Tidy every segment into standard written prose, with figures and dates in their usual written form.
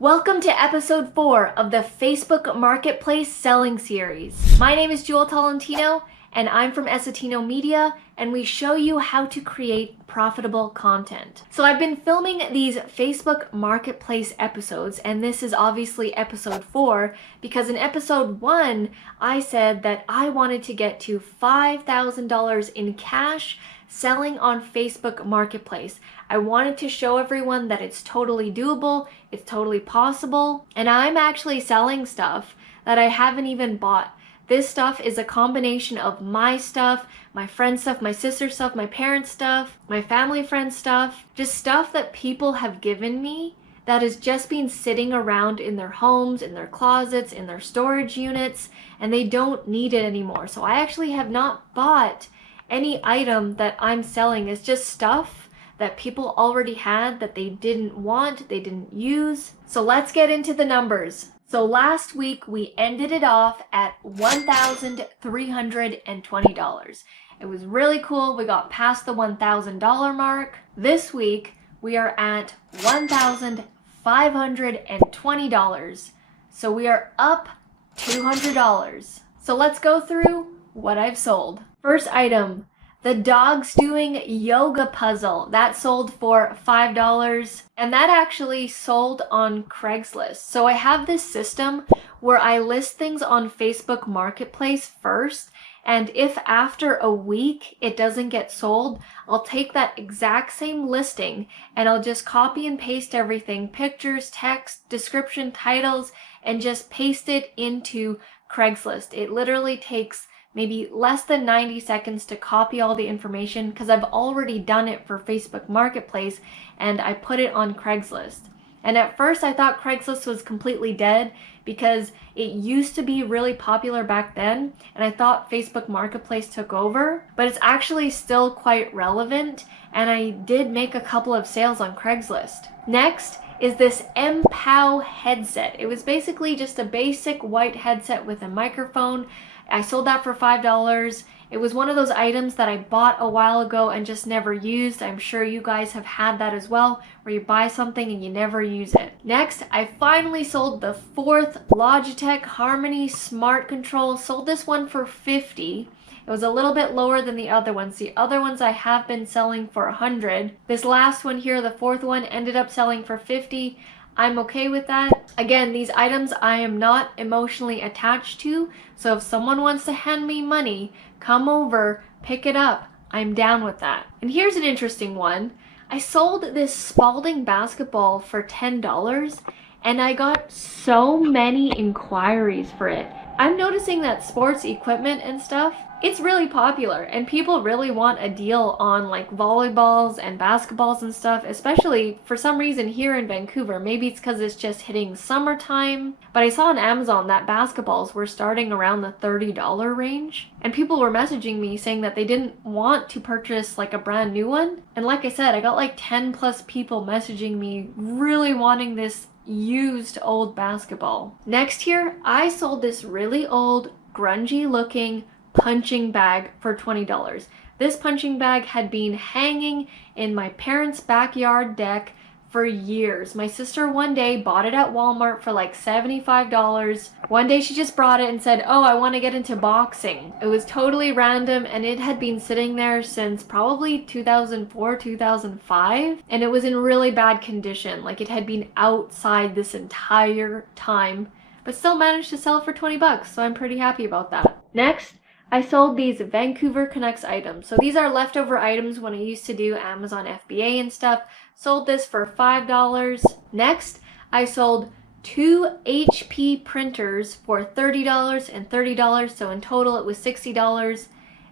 Welcome to episode 4 of the Facebook Marketplace Selling Series. My name is Jewel Tolentino and I'm from Essetino Media, and we show you how to create profitable content. So I've been filming these Facebook Marketplace episodes, and this is obviously episode 4 because in episode 1 I said that I wanted to get to $5,000 in cash selling on Facebook Marketplace. I wanted to show everyone that it's totally doable, it's totally possible, and I'm actually selling stuff that I haven't even bought. This stuff is a combination of my stuff, my friend's stuff, my sister's stuff, my parents' stuff, my family friend's stuff, just stuff that people have given me that has just been sitting around in their homes, in their closets, in their storage units, and they don't need it anymore. So I actually have not bought any item that I'm selling. It's just stuff that people already had that they didn't want, they didn't use. So let's get into the numbers. So last week we ended it off at $1,320. It was really cool. We got past the $1,000 mark. This week we are at $1,520. So we are up $200. So let's go through what I've sold. First item, the Dogs Doing Yoga puzzle. That sold for $5, and that actually sold on Craigslist. So I have this system where I list things on Facebook Marketplace first, and if after a week it doesn't get sold, I'll take that exact same listing and I'll just copy and paste everything, pictures, text, description, titles, and just paste it into Craigslist. It literally takes maybe less than 90 seconds to copy all the information because I've already done it for Facebook Marketplace and I put it on Craigslist. And at first I thought Craigslist was completely dead because it used to be really popular back then, and I thought Facebook Marketplace took over, but it's actually still quite relevant, and I did make a couple of sales on Craigslist. Next is this MPOW headset. It was basically just a basic white headset with a microphone. I sold that for $5. It was one of those items that I bought a while ago and just never used. I'm sure you guys have had that as well, where you buy something and you never use it. Next, I finally sold the 4th Logitech Harmony Smart Control. Sold this one for $50. It was a little bit lower than the other ones. The other ones I have been selling for $100. This last one here, the 4th one, ended up selling for $50. I'm okay with that. Again, these items I am not emotionally attached to, so if someone wants to hand me money, come over, pick it up. I'm down with that. And here's an interesting one. I sold this Spalding Basketball for $10, and I got so many inquiries for it. I'm noticing that sports equipment and stuff, it's really popular and people really want a deal on like volleyballs and basketballs and stuff, especially for some reason here in Vancouver. Maybe it's because it's just hitting summertime, but I saw on Amazon that basketballs were starting around the $30 range, and people were messaging me saying that they didn't want to purchase like a brand new one. And like I said, I got like 10 plus people messaging me really wanting this used old basketball. Next here, I sold this really old grungy looking punching bag for $20. This punching bag had been hanging in my parents' backyard deck for years. My sister one day bought it at Walmart for like $75. One day she just brought it and said, "Oh, I want to get into boxing." It was totally random, and it had been sitting there since probably 2004, 2005, and it was in really bad condition. Like it had been outside this entire time, but still managed to sell for 20 bucks, so I'm pretty happy about that. Next, I sold these Vancouver Canucks items. So these are leftover items when I used to do Amazon FBA and stuff. Sold this for $5. Next, I sold 2 HP printers for $30 and $30. So in total, it was $60.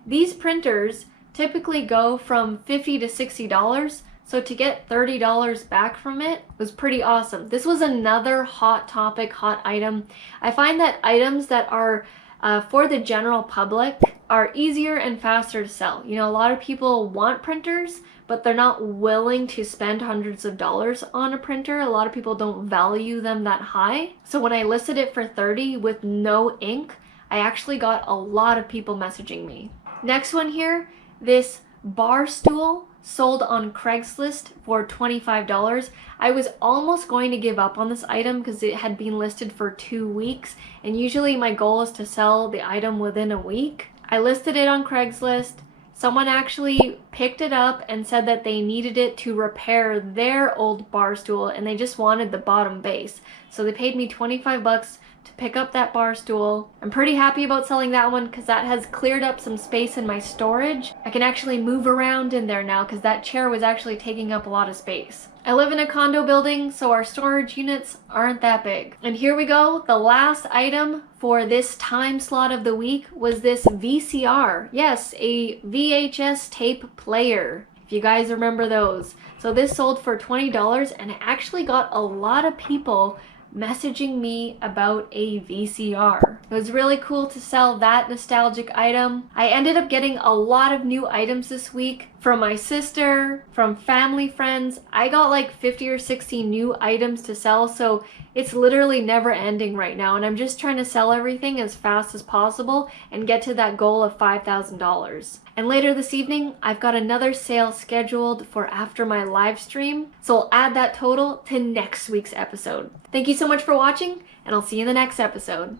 These printers typically go from $50 to $60. So to get $30 back from it was pretty awesome. This was another hot topic, hot item. I find that items that are for the general public are easier and faster to sell. You know, a lot of people want printers, but they're not willing to spend hundreds of dollars on a printer. A lot of people don't value them that high. So when I listed it for $30 with no ink, I actually got a lot of people messaging me. Next one here, this bar stool. sold on Craigslist for $25. I was almost going to give up on this item because it had been listed for 2 weeks, and usually my goal is to sell the item within a week. I listed it on Craigslist. Someone actually picked it up and said that they needed it to repair their old bar stool and they just wanted the bottom base. So they paid me 25 bucks to pick up that bar stool. I'm pretty happy about selling that one because that has cleared up some space in my storage. I can actually move around in there now because that chair was actually taking up a lot of space. I live in a condo building, so our storage units aren't that big. And here we go. The last item for this time slot of the week was this VCR. Yes, a VHS tape player, if you guys remember those. So this sold for $20 and it actually got a lot of people messaging me about a VCR. It was really cool to sell that nostalgic item. I ended up getting a lot of new items this week from my sister, from family friends. I got like 50 or 60 new items to sell, so it's literally never ending right now, and I'm just trying to sell everything as fast as possible and get to that goal of $5,000. And later this evening, I've got another sale scheduled for after my live stream, so I'll add that total to next week's episode. Thank you so much for watching, and I'll see you in the next episode.